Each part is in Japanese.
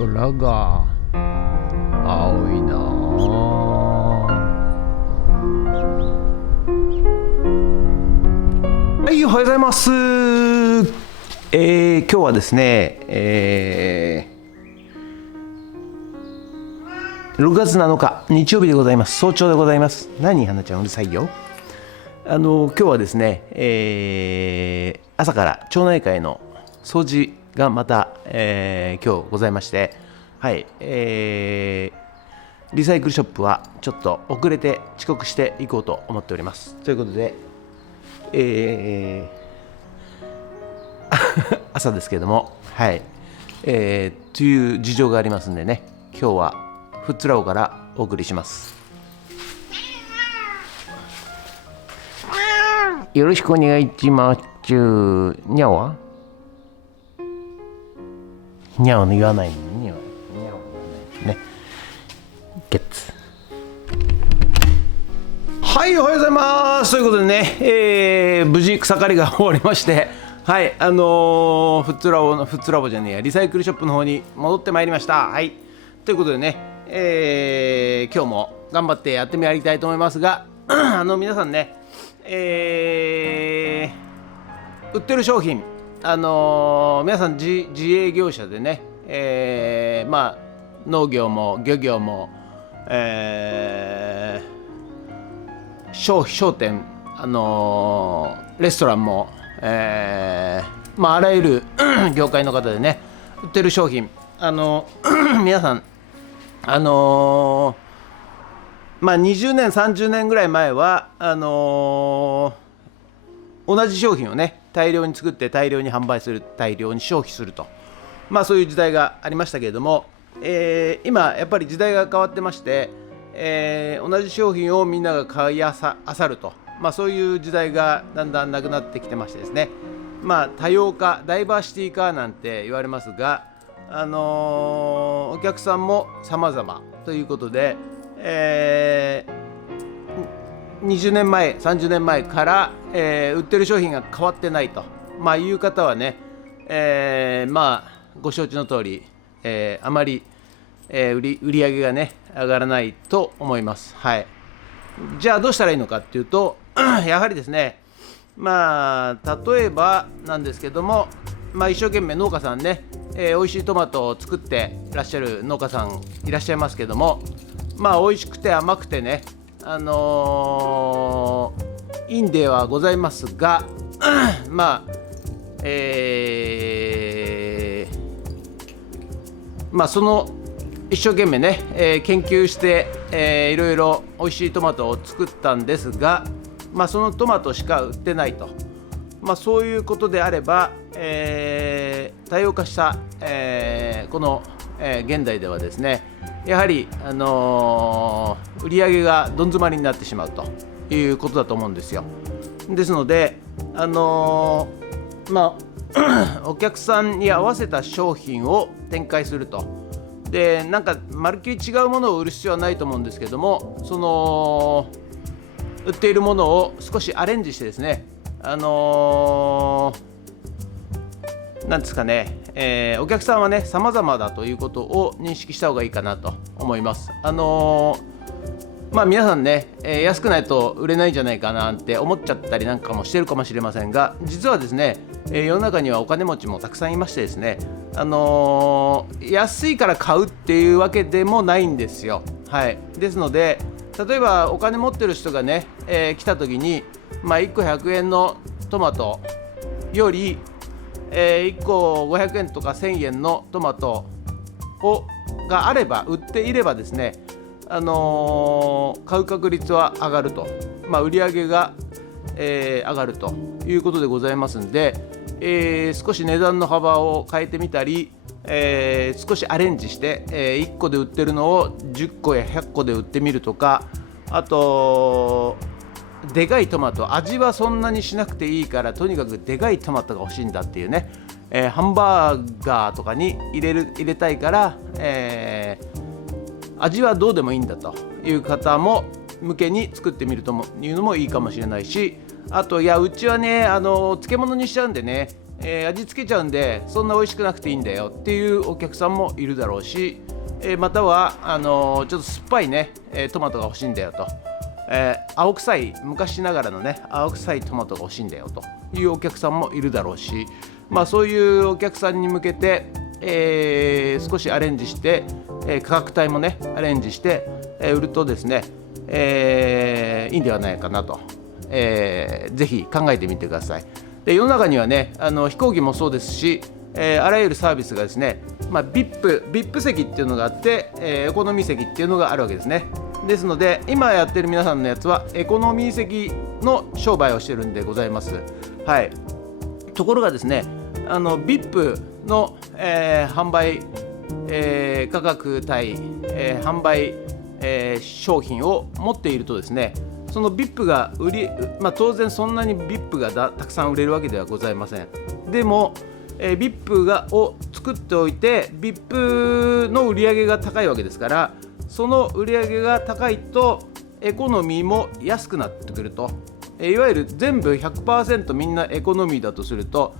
空が青いなはい、おはようございます。今日はですね、6月7日日曜日でございます。早朝でございます。何花ちゃんうるさいよ。今日はですね、朝から町内会の掃除がまた、今日ございまして、はい、リサイクルショップはちょっと遅れて遅刻していこうと思っております。ということで、朝ですけれども、はい、という事情がありますんでね、今日はふっつらおからお送りします。よろしくお願いします。にゃおはにゃおの言わないのにゃおね。ゲッツ。はい、おはようございます。ということでね、無事草刈りが終わりまして、はい、ふっつらぼじゃねえや、リサイクルショップの方に戻ってまいりました。はい、ということでね、今日も頑張ってやってまいりたいと思いますが、皆さんね、売ってる商品、皆さん自営業者でね、農業も漁業も、商店、レストランも、あらゆる業界の方でね売ってる商品、皆さん20年30年ぐらい前は同じ商品をね大量に作って大量に販売する、大量に消費すると、そういう時代がありましたけれども、今やっぱり時代が変わってまして、同じ商品をみんなが買いあさると、そういう時代がだんだんなくなってきてましてですね、多様化、ダイバーシティ化なんて言われますが、お客さんも様々ということで、20年前30年前から、売ってる商品が変わってないと、いう方はね、ご承知の通り、あまり、売り上げがね上がらないと思います。はい、じゃあどうしたらいいのかっていうとやはりですね、例えばなんですけども、一生懸命農家さんね、美味しいトマトを作っていらっしゃる農家さんいらっしゃいますけども、美味しくて甘くてね、いいんではございますがその一生懸命ね、研究して、いろいろ美味しいトマトを作ったんですが、そのトマトしか売ってないと、そういうことであれば、多様化した、この、現代ではですね、やはり、売り上げがどん詰まりになってしまうということだと思うんですよ。ですので、お客さんに合わせた商品を展開すると。で、まるっきり違うものを売る必要はないと思うんですけども、売っているものを少しアレンジしてですね、なんですかね、お客さんはね様々だということを認識した方がいいかなと思います。皆さんね、安くないと売れないんじゃないかなって思っちゃったりなんかもしてるかもしれませんが、実はですね、世の中にはお金持ちもたくさんいましてですね、安いから買うっていうわけでもないんですよ。はい、ですので、例えばお金持ってる人がね、来た時に、1個100円のトマトより、1個500円とか1000円のトマトがあれば、売っていればですね、買う確率は上がると、売り上げが、上がるということでございますんで、少し値段の幅を変えてみたり、少しアレンジして、1個で売ってるのを10個や100個で売ってみるとか、あとでかいトマト、味はそんなにしなくていいから、とにかくでかいトマトが欲しいんだっていうね、ハンバーガーとかに入れたいから、味はどうでもいいんだという方も向けに作ってみるというのもいいかもしれないし、あと、うちはね漬物にしちゃうんでね、味付けちゃうんでそんな美味しくなくていいんだよっていうお客さんもいるだろうし、またはちょっと酸っぱいね、トマトが欲しいんだよと、青臭い昔ながらのね青臭いトマトが欲しいんだよというお客さんもいるだろうし、そういうお客さんに向けて、少しアレンジして、価格帯もねアレンジして、売るとですね、いいんではないかなと、ぜひ考えてみてください。で世の中にはね飛行機もそうですし、あらゆるサービスがですね、VIP 席っていうのがあって、エコノミー席っていうのがあるわけですね。ですので今やってる皆さんのやつはエコノミー席の商売をしてるんでございます。はい、ところがですねVIP の、販売、価格帯、販売、商品を持っているとですね、その VIP が当然そんなに VIP がたくさん売れるわけではございません。でも、VIP を作っておいて VIP の売り上げが高いわけですから、その売り上げが高いとエコノミーも安くなってくると、いわゆる全部 100% みんなエコノミーだとすると、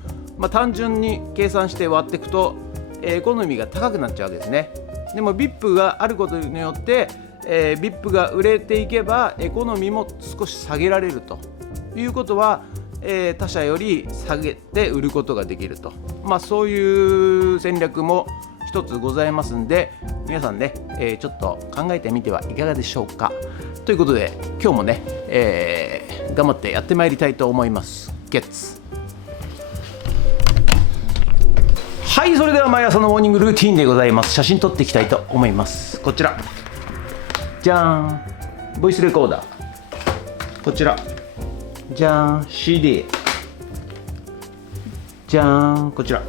単純に計算して割っていくとエコノミーが高くなっちゃうわけですね。でも VIP があることによって、VIP が売れていけばエコノミーも少し下げられるということは、他社より下げて売ることができると、そういう戦略も一つございますんで、皆さんね、ちょっと考えてみてはいかがでしょうか。ということで今日もね、頑張ってやってまいりたいと思います。ゲッツ。はい、それでは毎朝のモーニングルーティンでございます。写真撮っていきたいと思います。こちらじゃーん、ボイスレコーダー、こちらじゃーん、 CD じゃーん、こちら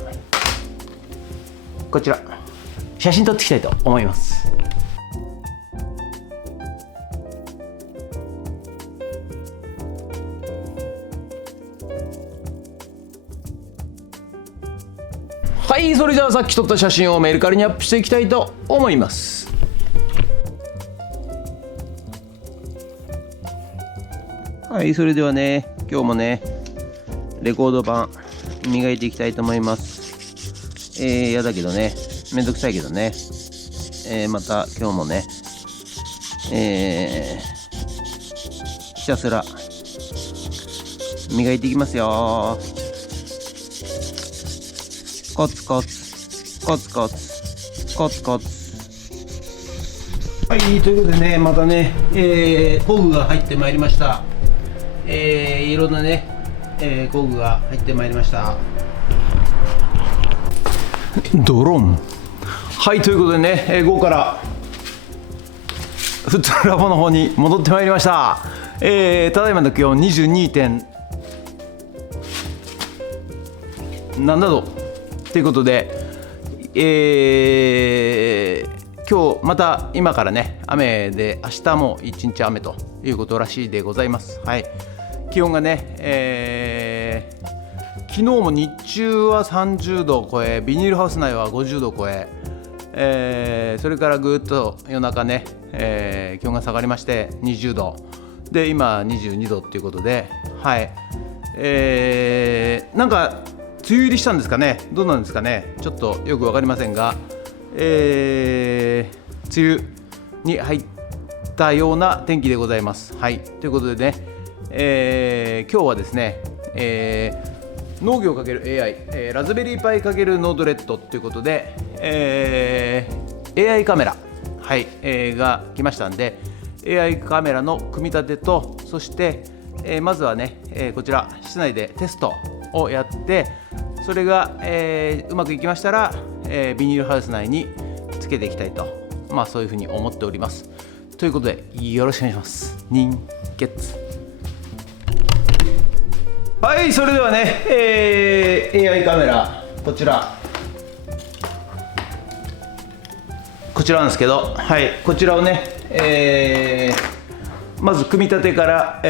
写真撮っていきたいと思います。はい、それではさっき撮った写真をメルカリにアップしていきたいと思います。はい、それではね今日もねレコード盤磨いていきたいと思います。やだけどね、めんどくさいけどね、また今日もね、ひたすら磨いていきますよ。コツコツコツコツコツコツ。はい、ということでね、またね、工具が入ってまいりました。いろんなね、工具が入ってまいりました。ドローン。はい、ということでね、午後からフットラボの方に戻ってまいりました。ただいまの気温 22.7 度ということで、今日また今からね雨で、明日も一日雨ということらしいでございます。はい、気温がね、昨日も日中は30度を超え、ビニールハウス内は50度を超え、それからぐっと夜中ね、気温が下がりまして20度で、今22度っていうことで、はい、なんか梅雨入りしたんですかね、どうなんですかね、ちょっとよく分かりませんが、梅雨に入ったような天気でございます。はい、ということでね、今日はですね、農業×AI、ラズベリーパイ×ノードレッドということで、AI カメラ、はい、が来ましたんで、AI カメラの組み立てと、そして、まずはね、こちら室内でテストをやって、それが、うまくいきましたら、ビニールハウス内につけていきたいと、そういうふうに思っております。ということでよろしくお願いします。人月。はい、それではね、AI カメラこちらなんですけど、はい、こちらをね、まず組み立てから、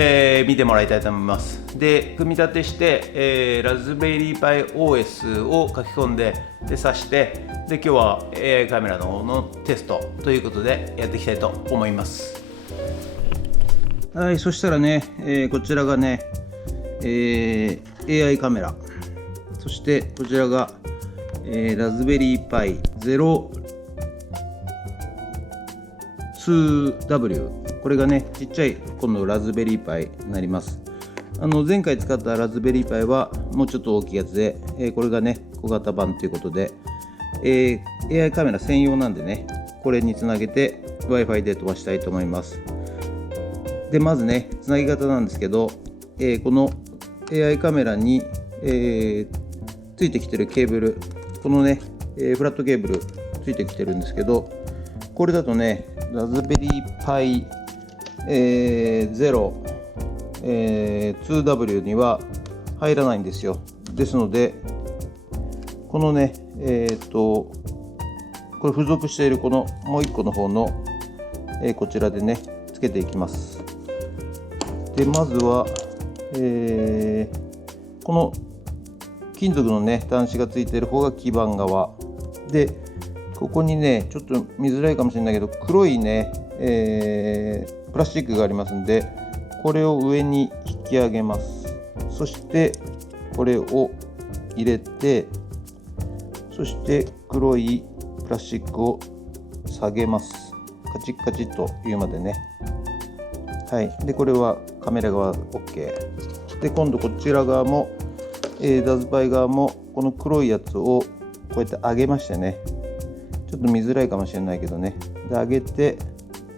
見てもらいたいと思います。で、組み立てして、ラズベリーパイ OS を書き込んで、挿して、で今日は AI カメラの方のテストということでやっていきたいと思います。はい、そしたらね、こちらがね、AI カメラそしてこちらが、ラズベリーパイ 02W、 これがねちっちゃい今度ラズベリーパイになります。前回使ったラズベリーパイはもうちょっと大きいやつで、これがね小型版ということで、AI カメラ専用なんでね、これにつなげて Wi-Fi で飛ばしたいと思います。でまずねつなぎ方なんですけど、この AI カメラに、ついてきてるケーブル、このね、フラットケーブルついてきてるんですけど、これだとねラズベリーパイ、2W には入らないんですよ。ですのでこのねこれ付属しているこのもう1個の方の、こちらでねつけていきます。でまずは、この金属のね端子がついている方が基板側で、ここにねちょっと見づらいかもしれないけど黒いね、プラスチックがありますんで、これを上に引き上げます。そしてこれを入れて、そして黒いプラスチックを下げます。カチッカチッというまでね。はい、でこれはカメラ側 OK で、今度こちら側も、ダズパイ側もこの黒いやつをこうやって上げましてね、ちょっと見づらいかもしれないけどね、で上げて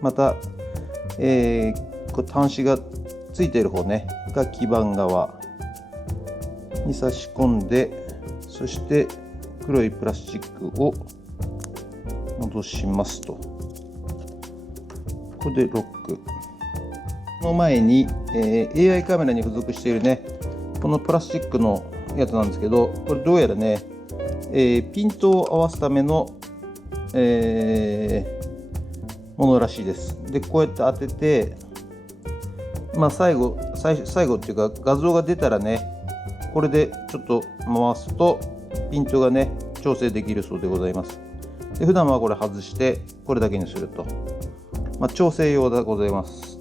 また、これ端子がついている方ねが基板側に差し込んで、そして黒いプラスチックを戻しますと。ここでロック。この前に、AI カメラに付属しているねこのプラスチックのやつなんですけど、これどうやらね、ピントを合わすための、ものらしいです。でこうやって当てて、最後っていうか画像が出たらね、これでちょっと回すとピントがね調整できるそうでございます。で普段はこれ外してこれだけにすると、調整用でございます。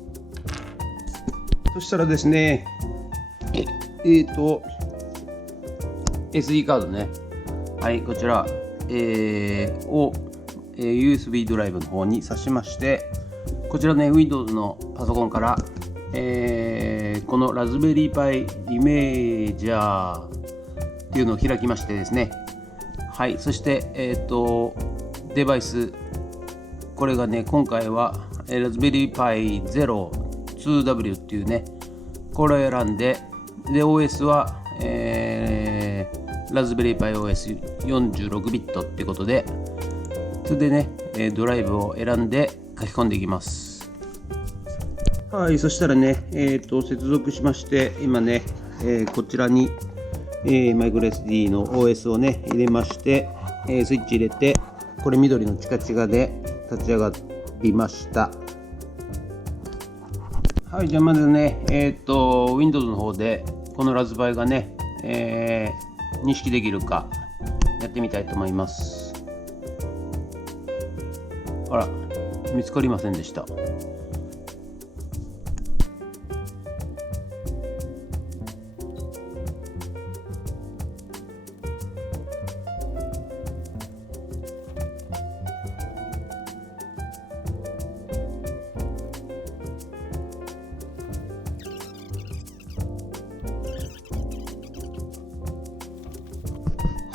そしたらですね、SD カードね、はい、こちら、を、USB ドライブの方に挿しまして、こちらね Windows のパソコンから、このラズベリーパイイメージャーっていうのを開きましてですね、はい、そしてデバイス、これがね今回はラズベリーパイ 02W っていうね、これを選んで、OS は、ラズベリーパイ OS46 ビットってことで、それでねドライブを選んで書き込んでいきます。はい、そしたらね、接続しまして、今ね、こちらに、マイクロ SD の OS をね入れまして、スイッチ入れて、これ緑のチカチカで立ち上がりました。はい、じゃあまずね、Windows の方でこのラズパイがね、認識できるかやってみたいと思います。あら、見つかりませんでした。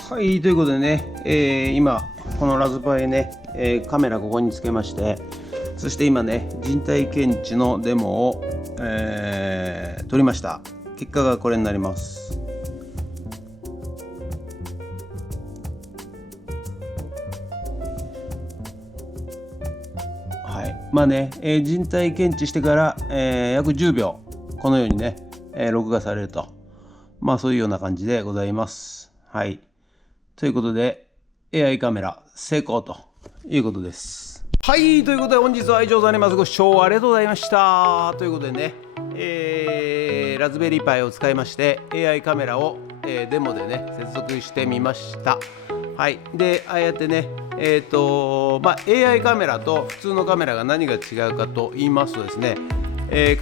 はい、ということでね、今このラズパイね、カメラここにつけまして、そして今ね人体検知のデモを、撮りました。結果がこれになります。はい、人体検知してから、約10秒このようにね、録画されると、そういうような感じでございます。はい、ということで AI カメラ成功ということです。はい、ということで本日は以上となります。ご視聴ありがとうございました。ということでね、ラズベリーパイを使いまして AI カメラを、デモでね接続してみました。はい、でああやってねAI カメラと普通のカメラが何が違うかと言いますとですね、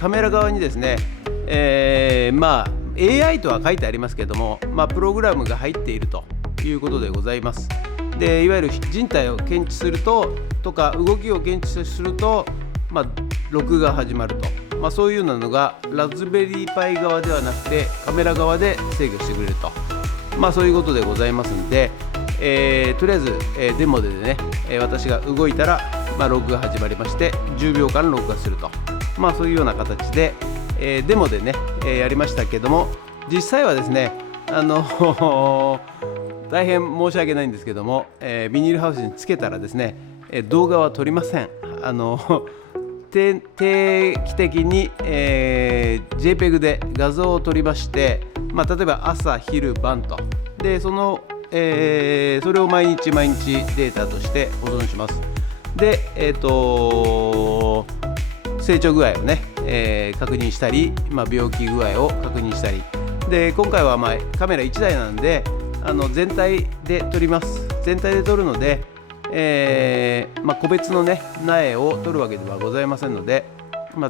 カメラ側にですね、AI とは書いてありますけども、プログラムが入っているということでございます。でいわゆる人体を検知するとか動きを検知すると、録画が始まると、そういうようなのがラズベリーパイ側ではなくてカメラ側で制御してくれると、そういうことでございますので、とりあえず、デモでね、私が動いたら、録画が始まりまして10秒間録画すると、そういうような形で、デモでね、やりましたけども、実際はですね大変申し訳ないんですけども、ビニールハウスにつけたらですね、動画は撮りません。定期的に、JPEG で画像を撮りまして、例えば朝昼晩とでそれを毎日データとして保存します。で、成長具合をね、確認したり、病気具合を確認したりで、今回はカメラ1台なんで全体で撮ります。全体で撮るので、個別のね苗を撮るわけではございませんので、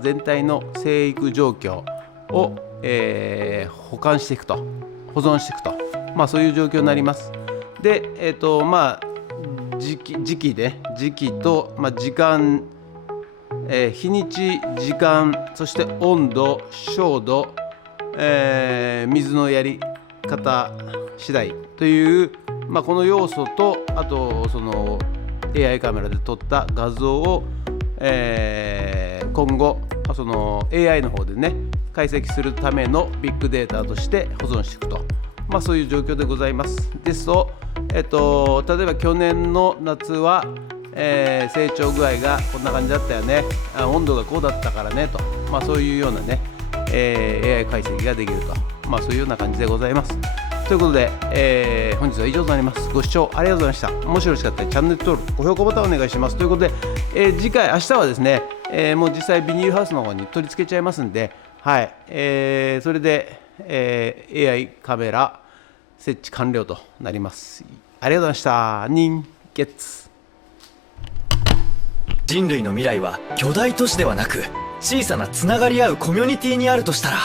全体の生育状況を、保存していくと、そういう状況になります。で、時期と、時間、日にち、時間、そして温度、照度、水のやり方次第という、この要素と、あとその AI カメラで撮った画像を、今後その AI の方でね解析するためのビッグデータとして保存していくと、そういう状況でございます。ですと、例えば去年の夏は、成長具合がこんな感じだったよね、温度がこうだったからねと、そういうようなね、AI 解析ができると、そういうような感じでございます。ということで、本日は以上となります。ご視聴ありがとうございました。もしよろしかったらチャンネル登録、高評価ボタンお願いします。ということで、次回明日はですね、もう実際ビニールハウスの方に取り付けちゃいますんで、それで、AI カメラ設置完了となります。ありがとうございました。ゲッツ。人類の未来は巨大都市ではなく、小さなつながり合うコミュニティにあるとしたら。